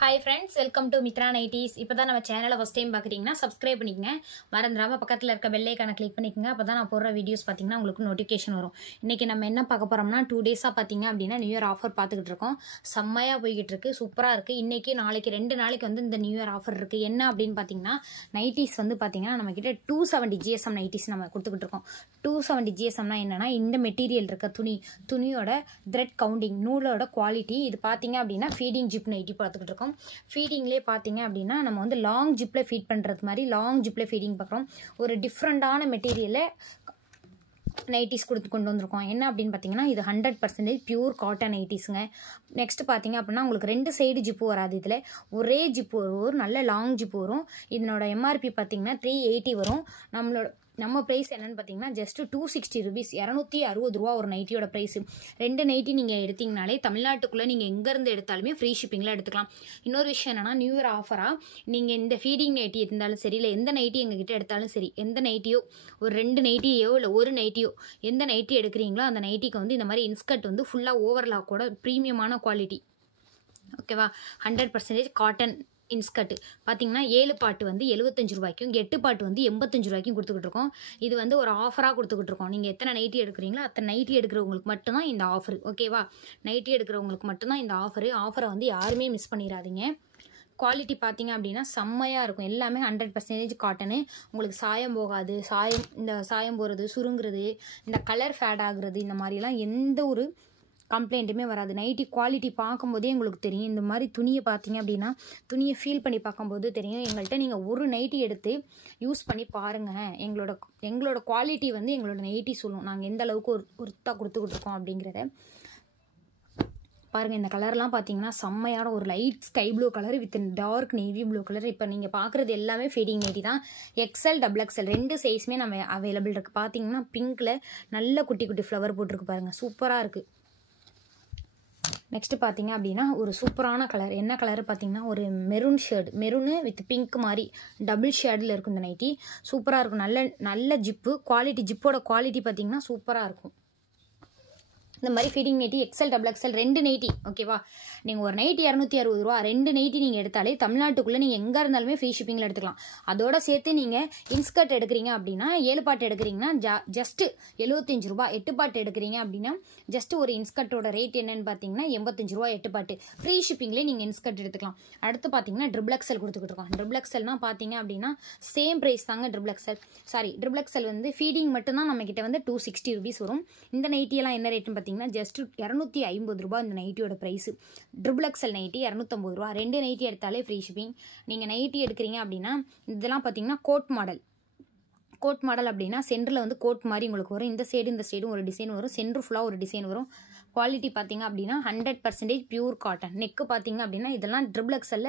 Hi friends, welcome to Mitra Nighties. இப்போதான் நம்ம சேனலை ஃபர்ஸ்ட் டைம் பார்க்குறீங்கன்னா சப்ஸ்கிரைப் பண்ணிக்கங்க. மறந்துடாம பக்கத்தில் இருக்க பெல் ஐகானை கிளிக் பண்ணிக்கங்க. அப்போ தான் நான் போடுற வீடியோஸ் பார்த்தீங்கன்னா உங்களுக்கு நோட்டிஃபிகேஷன் வரும். இன்றைக்கி நம்ம என்ன பார்க்க போகிறோம்னா 2 டேஸாக பார்த்தீங்க அப்படின்னா நியூ இயர் ஆஃபர் பார்த்துக்கிட்டு இருக்கோம். செம்மையாக போய்கிட்டு இருக்கு, சூப்பராக இருக்குது. இன்றைக்கி நாளைக்கு 2 நாளைக்கு வந்து இந்த நியூ இயர் ஆஃபர் இருக்குது. என்ன அப்படின்னு பார்த்தீங்கன்னா நைட்டிஸ் வந்து பார்த்தீங்கன்னா நம்மக்கிட்ட 270 GSM நைட்டிஸ் நம்ம கொடுத்துக்கிட்டு இருக்கோம். 270 GSMனா என்னென்னா இந்த மெட்டீரியல் இருக்க துணியோட த்ரெட் கவுண்டிங், நூலோட குவாலிட்டி. இது பார்த்தீங்க அப்படின்னா ஃபீடிங் ஜிப் நைட்டி பார்த்துக்கிட்டு இருக்கோம். ஃபீடிங்லேயே பார்த்தீங்க அப்படின்னா நம்ம வந்து லாங் ஜிப்பில் ஃபீட் பண்ணுறது மாதிரி லாங் ஜிப்பில் ஃபீடிங் பார்க்குறோம். ஒரு டிஃப்ரெண்ட்டான மெட்டீரியலை நைட்டிஸ் கொண்டு வந்திருக்கோம். என்ன அப்படின்னு பார்த்தீங்கன்னா இது 100% பியூர் காட்டன் நைட்டிஸுங்க. நெக்ஸ்ட் பார்த்தீங்க அப்படின்னா உங்களுக்கு 2 சைடு ஜிப்பு வராது, இதில் ஒரே ஜிப்பு வரும், ஒரு நல்ல லாங் ஜிப்பு வரும். இதனோட MRP பார்த்தீங்கன்னா 380 வரும். நம்ம ப்ரைஸ் என்னென்னு பார்த்தீங்கன்னா ஜஸ்ட் 260 rupees, 260 ரூபா ஒரு நைட்டியோட ப்ரைஸு. 2 நைட்டி நீங்கள் எடுத்திங்கனாலே தமிழ்நாட்டுக்குள்ளே நீங்கள் எங்கேருந்து எடுத்தாலுமே ஃப்ரீ ஷிப்பிங்கில் எடுத்துக்கலாம். இன்னொரு விஷயம் என்னென்னா நியூ இயர் ஆஃபராக நீங்கள் இந்த ஃபீடிங் நைட்டி இருந்தாலும் சரி, இல்லை எந்த நைட்டி எங்ககிட்ட எடுத்தாலும் சரி, எந்த நைட்டியோ ஒரு 2 நைட்டியோ இல்லை ஒரு நைட்டியோ எந்த நைட்டி எடுக்கிறீங்களோ அந்த நைட்டிக்கு வந்து இந்த மாதிரி இன்ஸ்கர்ட் வந்து ஃபுல்லாக ஓவர்லாக்கோட ப்ரீமியமான குவாலிட்டி, ஓகேவா? 100% காட்டன் இன்ஸ்கர்ட்டு பார்த்தீங்கன்னா 7 பாட்டு வந்து 75 ரூபாய்க்கும் 8 பாட்டு வந்து 85 ரூபாய்க்கும் கொடுத்துக்கிட்டு இருக்கோம். இது வந்து ஒரு ஆஃபராக கொடுத்துக்கிட்டு இருக்கோம். நீங்கள் எத்தனை நைட்டி எடுக்கிறீங்களோ அத்தனை நைட்டி எடுக்கிறவங்களுக்கு மட்டும்தான் இந்த ஆஃபர், ஓகேவா? நைட்டி எடுக்கிறவங்களுக்கு மட்டும்தான் இந்த ஆஃபரை வந்து யாருமே மிஸ் பண்ணிடாதீங்க. குவாலிட்டி பார்த்தீங்க அப்படின்னா செம்மையாக இருக்கும். எல்லாமே 100% காட்டனு. உங்களுக்கு சாயம் போகாது. சாயம் போகிறது, சுருங்குறது, இந்த கலர் ஃபேட் ஆகுறது, இந்த மாதிரிலாம் எந்த ஒரு கம்ப்ளைண்ட்டுமே வராது. நைட்டி குவாலிட்டி பார்க்கும்போதே உங்களுக்கு தெரியும். இந்த மாதிரி துணியை பார்த்தீங்க அப்படின்னா துணியை ஃபீல் பண்ணி பார்க்கும்போது தெரியும். எங்கள்கிட்ட நீங்கள் ஒரு நைட்டி எடுத்து யூஸ் பண்ணி பாருங்கள். எங்களோட குவாலிட்டி வந்து எங்களோட நைட்டி சொல்லும் நாங்கள் எந்த அளவுக்கு ஒருத்தாக கொடுத்துக்கிட்டு இருக்கோம் அப்படிங்கிறத பாருங்கள். இந்த கலர்லாம் பார்த்தீங்கன்னா செம்மையான ஒரு light sky blue colour with dark navy blue colour. இப்போ நீங்கள் பார்க்குறது எல்லாமே ஃபீடிங் நைட்டி தான். XL, XXL 2 சைஸுமே நம்ம அவைலபிள் இருக்குது. பார்த்தீங்கன்னா பிங்க்கில் நல்ல குட்டி குட்டி ஃப்ளவர் போட்டிருக்கு பாருங்கள், சூப்பராக இருக்குது. நெக்ஸ்ட்டு பார்த்தீங்க அப்படின்னா ஒரு சூப்பரான கலர். என்ன கலர் பார்த்தீங்கன்னா ஒரு maroon shade, maroon with pink மாதிரி டபுள் ஷேடில் இருக்கும் இந்த நைட்டி. சூப்பராக இருக்கும். நல்ல ஜிப்பு குவாலிட்டி. ஜிப்போட குவாலிட்டி பார்த்தீங்கன்னா சூப்பராக இருக்கும். இந்த மாதிரி feeding nighty XL, XXL 2 nighty, ஓகேவா? நீங்கள் ஒரு நைட்டி 260 ரூபா, 2 நைட்டி நீங்கள் எடுத்தாலே தமிழ்நாட்டுக்குள்ளே நீங்கள் எங்கே இருந்தாலுமே ஃப்ரீ ஷிப்பிங்கில் எடுத்துக்கலாம். அதோட சேர்த்து நீங்கள் இன்ஸ்கர்ட் எடுக்கிறீங்க அப்படின்னா 7 பாட்டு எடுக்கிறீங்கன்னா ஜஸ்ட்டு 75 ரூபா. 8 பாட்டு எடுக்கிறீங்க அப்படின்னா ஜஸ்ட்டு ஒரு இன்ஸ்கர்ட்டோட ரேட் என்னன்னு பார்த்தீங்கன்னா 85 ரூபா 8 பாட்டு. ஃப்ரீ ஷிப்பிங்லேயே நீங்கள் இன்ஸ்கர்ட் எடுத்துக்கலாம். அடுத்து பார்த்தீங்கன்னா XXL கொடுத்துக்கிட்டு இருக்கோம். XXLனா பார்த்தீங்க அப்படின்னா சேம் ப்ரைஸ் தாங்க. XXL வந்து ஃபீடிங் மட்டும்தான் நம்மக்கிட்ட வந்து 260 rupees வரும். இந்த நைட்டியெல்லாம் என்ன ரேட்டுன்னு பார்த்தீங்கன்னா ஜஸ்ட் 250 ரூபா இந்த நைட்டியோட ப்ரைஸு. XXL நைட்டி 250 ரூபா. 2 நைட்டி எடுத்தாலே ஃப்ரீ ஷிப்பிங். நீங்கள் நைட்டி எடுக்கிறீங்க அப்படின்னா இதெல்லாம் பார்த்தீங்கன்னா கோட் மாடல் அப்படின்னா சென்டரில் வந்து கோட் மாதிரி உங்களுக்கு வரும். இந்த சைடும் ஒரு டிசைன் வரும், சென்டர் ஃபுல்லாக ஒரு டிசைன் வரும். குவாலிட்டி பார்த்தீங்க அப்படின்னா 100% பியூர் காட்டன். நெக்கு பார்த்தீங்க அப்படின்னா இதெல்லாம் XXL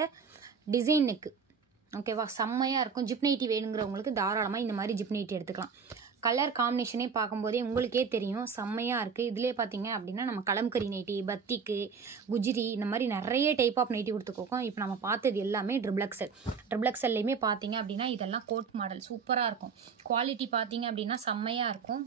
டிசைன் நெக்கு, ஓகேவா? செம்மையாக இருக்கும். ஜிப் நைட்டி வேணுங்கிறவங்களுக்கு தாராளமாக இந்த மாதிரி ஜிப் நைட்டி எடுத்துக்கலாம். கலர் காம்பினேஷனே பார்க்கும்போதே உங்களுக்கே தெரியும், செம்மையாக இருக்குது. இதிலே பார்த்தீங்க அப்படின்னா நம்ம கலம்கரி நைட்டி, பத்திக்கு, குஜிரி, இந்த மாதிரி நிறைய டைப் ஆஃப் நைட்டி கொடுத்துருக்கோம். இப்போ நம்ம பார்த்தது எல்லாமே XXLலையுமே பார்த்தீங்க அப்படின்னா இதெல்லாம் கோட் மாடல் சூப்பராக இருக்கும். குவாலிட்டி பார்த்தீங்க அப்படின்னா செம்மையாக இருக்கும்.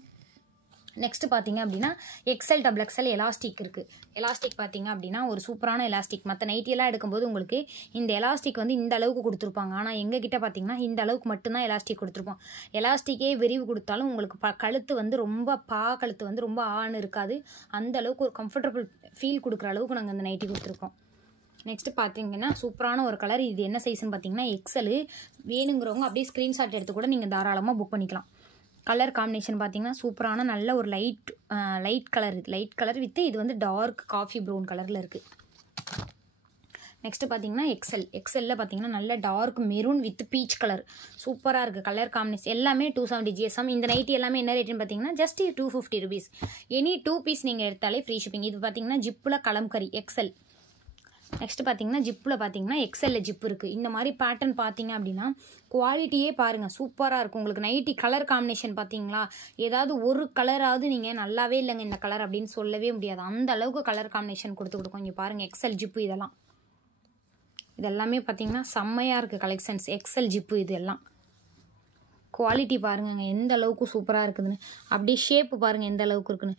நெக்ஸ்ட் பார்த்தீங்க அப்படின்னா XL, XXL எலாஸ்டிக் இருக்குது. எலாஸ்டிக் பார்த்தீங்க அப்படின்னா ஒரு சூப்பரான எலாஸ்டிக். மற்ற நைட்டியெல்லாம் எடுக்கும்போது உங்களுக்கு இந்த எலாஸ்டிக் வந்து இந்த அளவுக்கு கொடுத்துருப்பாங்க. ஆனால் எங்ககிட்ட பார்த்தீங்கன்னா இந்த அளவுக்கு மட்டும்தான் எலாஸ்டிக் கொடுத்துருப்போம். எலாஸ்டிக்கே விரிவு கொடுத்தாலும் உங்களுக்கு கழுத்து வந்து ரொம்ப கழுத்து வந்து ரொம்ப ஆண் இருக்காது. அந்த அளவுக்கு ஒரு கம்ஃபர்டபுள் ஃபீல் கொடுக்குற அளவுக்கு நாங்கள் இந்த நைட்டி கொடுத்துருக்கோம். நெக்ஸ்ட்டு பார்த்தீங்கன்னா சூப்பரான ஒரு கலர். இது என்ன சைஸ்ன்னு பார்த்தீங்கன்னா XL. வேணுங்கிறவங்க அப்படியே ஸ்க்ரீன்ஷாட் எடுத்து கூட நீங்கள் தாராளமாக புக் பண்ணிக்கலாம். கலர் காம்பினேஷன் பார்த்தீங்கன்னா சூப்பரான நல்ல ஒரு லைட் கலர். இது லைட் கலர் வித் இது வந்து டார்க் காஃபி ப்ரௌன் கலரில் இருக்குது. நெக்ஸ்ட்டு பார்த்தீங்கன்னா XLல பார்த்தீங்கன்னா நல்ல dark maroon with peach colour சூப்பராக இருக்குது. கலர் காம்பினேஷன் எல்லாமே 270 GSM. இந்த நைட்டி எல்லாமே என்ன ரேட்டுன்னு பார்த்தீங்கன்னா ஜஸ்ட் 250 rupees. எனி 2 பீஸ் நீங்கள் எடுத்தாலே ஃப்ரீ ஷிப்பிங். இது பார்த்தீங்கன்னா ஜிப்பில் கலம்கரி XL. நெக்ஸ்ட் பார்த்தீங்கன்னா ஜிப்பில் பார்த்தீங்கன்னா XL ஜிப் இருக்குது. இந்த மாதிரி பேட்டர்ன் பார்த்தீங்க அப்படின்னா குவாலிட்டியே பாருங்கள் சூப்பராக இருக்கும். உங்களுக்கு நைட்டி கலர் காம்பினேஷன் பார்த்தீங்களா, ஏதாவது ஒரு கலராவது நீங்கள் நல்லாவே இல்லைங்க இந்த கலர் அப்படின்னு சொல்லவே முடியாது. அந்த அளவுக்கு கலர் காம்பினேஷன் கொடுத்துருக்கோம். இங்கே பாருங்கள் XL ஜிப்பு. இதெல்லாமே பார்த்தீங்கன்னா செம்மையாக இருக்குது கலெக்ஷன்ஸ். XL ஜிப்பு இதெல்லாம் குவாலிட்டி பாருங்க எந்த அளவுக்கு சூப்பராக இருக்குதுன்னு. அப்படியே ஷேப்பு பாருங்கள் எந்த அளவுக்கு இருக்குன்னு.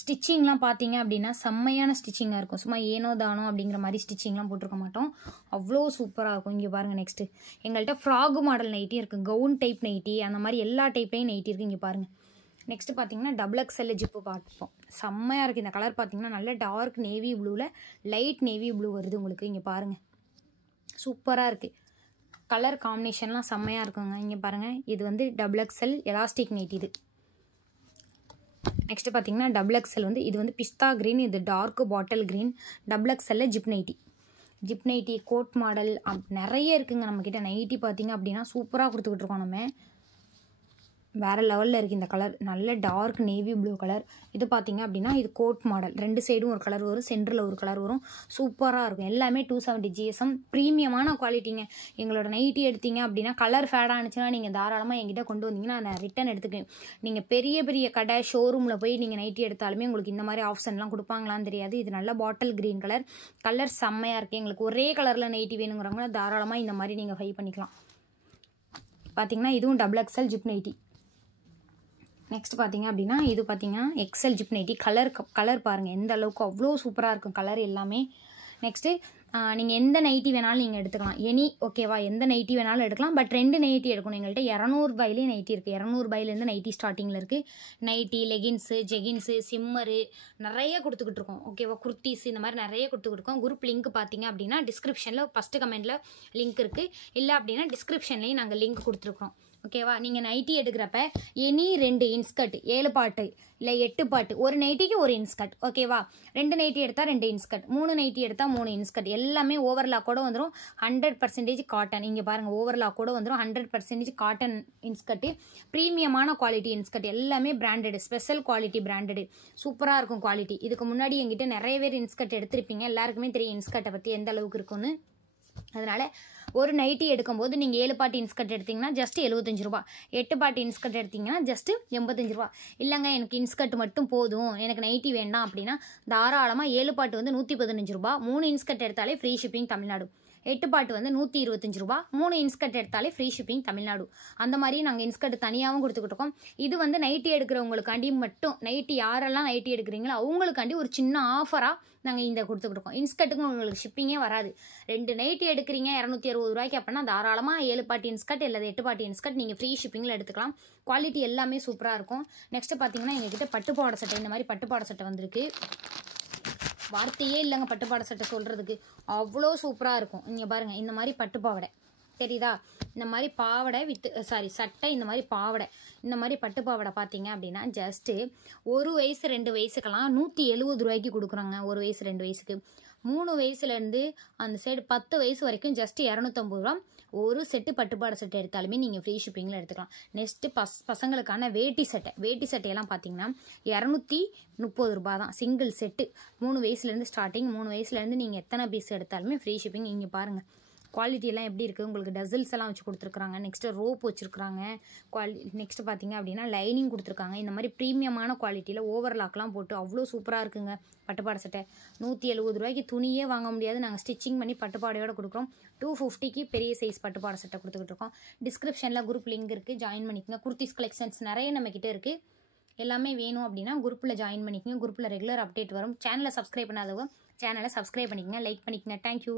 ஸ்டிச்சிங்லாம் பார்த்தீங்க அப்படின்னா செம்மையான ஸ்டிச்சிங்காக இருக்கும். சும்மா ஏனோ தானோ அப்படிங்கிற மாதிரி ஸ்டிச்சிங்லாம் போட்டிருக்க மாட்டோம். அவ்வளோ சூப்பராக இருக்கும். இங்கே பாருங்கள். நெக்ஸ்ட்டு எங்கள்கிட்ட ஃப்ராகு மாடல் நைட்டி இருக்குது, கவுன் டைப் நைட்டி, அந்த மாதிரி எல்லா டைப்லேயும் நைட்டி இருக்குது. இங்கே பாருங்கள். நெக்ஸ்ட்டு பார்த்தீங்கன்னா டபுள் எக்ஸ்எல் ஜிப்பு பார்ப்போம். செம்மையாக இருக்குது. இந்த கலர் பார்த்தீங்கன்னா நல்ல டார்க் நேவி ப்ளூவில் லைட் நேவி ப்ளூ வருது உங்களுக்கு. இங்கே பாருங்கள் சூப்பராக இருக்குது. கலர் காம்பினேஷன்லாம் செம்மையாக இருக்குங்க. இங்கே பாருங்கள். இது வந்து டபுள் எக்ஸ்எல் எலாஸ்டிக் நைட்டி இது. நெக்ஸ்ட்டு பார்த்தீங்கன்னா டபுள் எக்ஸ்எல் வந்து இது வந்து பிஸ்தா க்ரீன், இது டார்க் பாட்டில் க்ரீன். டபுள் எக்ஸ்எல்ல zip nighty, zip nighty coat model நிறைய இருக்குங்க நம்மக்கிட்ட. நைட்டி பார்த்தீங்க அப்படின்னா சூப்பராக கொடுத்துக்கிட்டு இருக்கோம். நம்ம வேறு லெவலில் இருக்குது இந்த கலர். நல்ல டார்க் நேவி ப்ளூ கலர். இது பார்த்தீங்க அப்படின்னா இது கோட் மாடல். 2 சைடும் ஒரு கலர் வரும், சென்டரில் ஒரு கலர் வரும். சூப்பராக இருக்கும். எல்லாமே 270 GSM ப்ரீமியமான குவாலிட்டிங்க. எங்களோட நைட்டி எடுத்தீங்க அப்படின்னா கலர் ஃபேடாக இருந்துச்சுன்னா நீங்கள் தாராளமாக என்கிட்ட கொண்டு வந்தீங்கன்னா நான் ரிட்டன் எடுத்துக்குவேன். நீங்கள் பெரிய பெரிய கடை ஷோரூமில் போய் நீங்கள் நைட்டி எடுத்தாலுமே உங்களுக்கு இந்த மாதிரி ஆப்ஷன்லாம் கொடுப்பாங்களான்னு தெரியாது. இது நல்ல பாட்டில் க்ரீன் கலர். கலர் செம்மையாக இருக்குது. எங்களுக்கு ஒரே கலரில் நைட்டி வேணுங்கிறவங்க தாராளமாக இந்த மாதிரி நீங்கள் பை பண்ணிக்கலாம். பார்த்தீங்கன்னா இதுவும் double XL zip nighty. Next பார்த்தீங்க அப்படின்னா இது பார்த்தீங்கன்னா எக்ஸல் ஜிப் நைட்டி. கலர் பாருங்கள் எந்த அளவுக்கு அவ்வளோ சூப்பராக இருக்கும் கலர் எல்லாமே. நெக்ஸ்ட்டு நீங்கள் எந்த நைட்டி வேணாலும் நீங்கள் எடுத்துக்கலாம். ஓகேவா, எந்த நைட்டி வேணாலும் எடுக்கலாம். பட் 2 நைட்டி எடுக்கணும். எங்கள்கிட்ட 200 ரூபாயிலே நைட்டி இருக்குது. 200 ரூபாயிலேருந்து நைட்டி ஸ்டார்டிங்கில் இருக்குது. நைட்டி, லெகின்ஸு, ஜெகின்ஸு, சிம்மரு நிறைய கொடுத்துக்கிட்டு இருக்கோம். ஓகேவா, குர்த்திஸ் இந்த மாதிரி நிறைய கொடுத்துக்கிட்டு இருக்கோம். குரூப் லிங்க் பார்த்தீங்க அப்படின்னா டிஸ்கிரிப்ஷனில் ஃபஸ்ட்டு கமெண்ட்டில் லிங்க் இருக்குது. இல்லை அப்படின்னா டிஸ்கிரிப்ஷன்லேயும் நாங்கள் லிங்க் கொடுத்துருக்கோம். ஓகேவா, நீங்கள் நைட்டி எடுக்கிறப்ப 2 இன்ஸ்கர்ட் 7 பாட்டு இல்லை 8 பாட்டு, ஒரு நைட்டிக்கு ஒரு இன்ஸ்கர்ட். ஓகேவா, 2 நைட்டி எடுத்தால் 2 இன்ஸ்கர்ட், 3 நைட்டி எடுத்தால் 3 இன்ஸ்கர்ட். எல்லாமே ஓவர்லாக்கோட வந்துடும். 100% காட்டன். இங்கே பாருங்கள் ஓவர்லாக்கோட வந்துடும். 100% காட்டன் இன்ஸ்கர்ட்டு. ப்ரீமியமான குவாலிட்டி இன்ஸ்கர்ட். எல்லாமே பிராண்டடு, ஸ்பெஷல் குவாலிட்டி பிராண்டடு. சூப்பராக இருக்கும் குவாலிட்டி. இதுக்கு முன்னாடி எங்கிட்ட நிறைய பேர் இன்ஸ்கர்ட் எடுத்திருப்பீங்க. எல்லாருக்குமே தெரியும் இன்ஸ்கர்ட்டை பற்றி எந்த அளவுக்கு இருக்குன்னு. அதனால் ஒரு நைட்டி எடுக்கும்போது நீங்கள் 7 பாட்டு இன்ஸ்கர்ட் எடுத்திங்கன்னா ஜஸ்ட் 75 ரூபா, 8 பாட்டு இன்ஸ்கர்ட் எடுத்திங்கன்னா ஜஸ்ட்டு 85 ரூபா. இல்லைங்க எனக்கு இன்ஸ்கர்ட் மட்டும் போதும், எனக்கு நைட்டி வேண்டாம் அப்படின்னா தாராளமாக 7 பாட்டு வந்து 115 ரூபா, 3 இன்ஸ்கர்ட் எடுத்தாலே ஃப்ரீ ஷிப்பிங் தமிழ்நாடு. 8 பாட்டு வந்து 125 ரூபா, 3 இன்ஸ்கர்ட் எடுத்தாலே ஃப்ரீ ஷிப்பிங் தமிழ்நாடு. அந்த மாதிரி நாங்கள் இன்ஸ்கர்ட் தனியாகவும் கொடுத்துக்கிட்டு இருக்கோம். இது வந்து நைட்டி எடுக்கிறவங்களுக்காண்டி மட்டும், நைட்டி யாரெல்லாம் நைட்டி எடுக்கிறீங்களோ அவங்களுக்காண்டி ஒரு சின்ன ஆஃபராக நாங்கள் இந்த கொடுத்துக்கிட்டு இருக்கோம். இன்ஸ்கர்ட்டுக்கும் உங்களுக்கு ஷிப்பிங்கே வராது. 2 நைட்டி எடுக்கிறீங்க 260 ரூபாய்க்கு அப்படின்னா தாராளமாக 7 பாட்டு இன்ஸ்கர்ட் இல்லை 8 பாட்டு இன்ஸ்கர்ட் நீங்கள் ஃப்ரீ ஷிப்பிங்கில் எடுத்துக்கலாம். குவாலிட்டி எல்லாமே சூப்பராக இருக்கும். நெக்ஸ்ட்டு பார்த்தீங்கன்னா எங்ககிட்ட பட்டுப்பாவாடை சட்டை, இந்த மாதிரி பட்டுப்பாவாடை சட்டை வந்திருக்கு. வார்த்தையே இல்லைங்க பட்டுப்பாவாடை சட்டை சொல்கிறதுக்கு, அவ்வளோ சூப்பராக இருக்கும். இங்கே பாருங்கள் இந்த மாதிரி பட்டுப்பாவாடை தெரியுதா, இந்த மாதிரி பாவாடை சட்டை, இந்த மாதிரி பாவாடை, இந்த மாதிரி பட்டு பாவாடை பார்த்தீங்க அப்படின்னா ஜஸ்ட்டு 1 வயசு 2 வயசுக்கெல்லாம் 170 ரூபாய்க்கு கொடுக்குறாங்க. 1 வயசு 2 வயசுக்கு. 3 வயசுலேருந்து அந்த சைடு 10 வயசு வரைக்கும் ஜஸ்ட் 250 ரூபா. ஒரு செட்டு பட்டுப்பாடை சட்டை எடுத்தாலுமே நீங்கள் ஃப்ரீ ஷிப்பிங்கில் எடுத்துக்கலாம். நெக்ஸ்ட்டு பசங்களுக்கான வேட்டி சட்டையெல்லாம் பார்த்தீங்கன்னா 230 ரூபா தான் சிங்கிள் செட்டு. 3 வயசுலேருந்து ஸ்டார்டிங். 3 வயசுலேருந்து நீங்கள் எத்தனை பீஸ் எடுத்தாலுமே ஃப்ரீ ஷிப்பிங். இங்கே பாருங்கள் குவாலிட்டி எல்லாம் எப்படி இருக்குது. உங்களுக்கு டசல்ஸ் எல்லாம் வச்சு கொடுத்துருக்குறாங்க. நெக்ஸ்ட்டு ரோப் வச்சுருக்குறாங்க. நெக்ஸ்ட்டு பார்த்தீங்க அப்படின்னா லைனிங் கொடுத்துருக்காங்க. இந்த மாதிரி ப்ரீமியமான குவாலிட்டியில் ஓவர்லாக்லாம் போட்டு அவ்வளோ சூப்பராக இருக்குங்க பட்டுப்பாடை சட்டை. 170 ரூபாய்க்கு துணியே வாங்க முடியாது. நாங்கள் ஸ்டிச்சிங் பண்ணி பட்டுப்பாடையோடு கொடுக்குறோம். 250க்கு பெரிய சைஸ் பட்டுப்பாடை சட்டை கொடுத்துக்கிட்டு இருக்கோம். டிஸ்கிரிப்ஷனில் குரூப் லிங்க் இருக்குது, ஜாயின் பண்ணிக்கோங்க. குர்த்திஸ் கலெக்ஷன்ஸ் நிறைய நம்மக்கிட்ட இருக்குது. எல்லாமே வேணும் அப்படின்னா குரூப்பில் ஜாயின் பண்ணிக்கோங்க. குரூப்பில் ரெகுலர் அப்டேட் வரும். சேனலை சப்ஸ்கிரைப் பண்ணாதவங்க சேனலை சப்ஸ்கிரைப் பண்ணிக்கோங்க, லைக் பண்ணிக்கோங்க. தேங்க்யூ.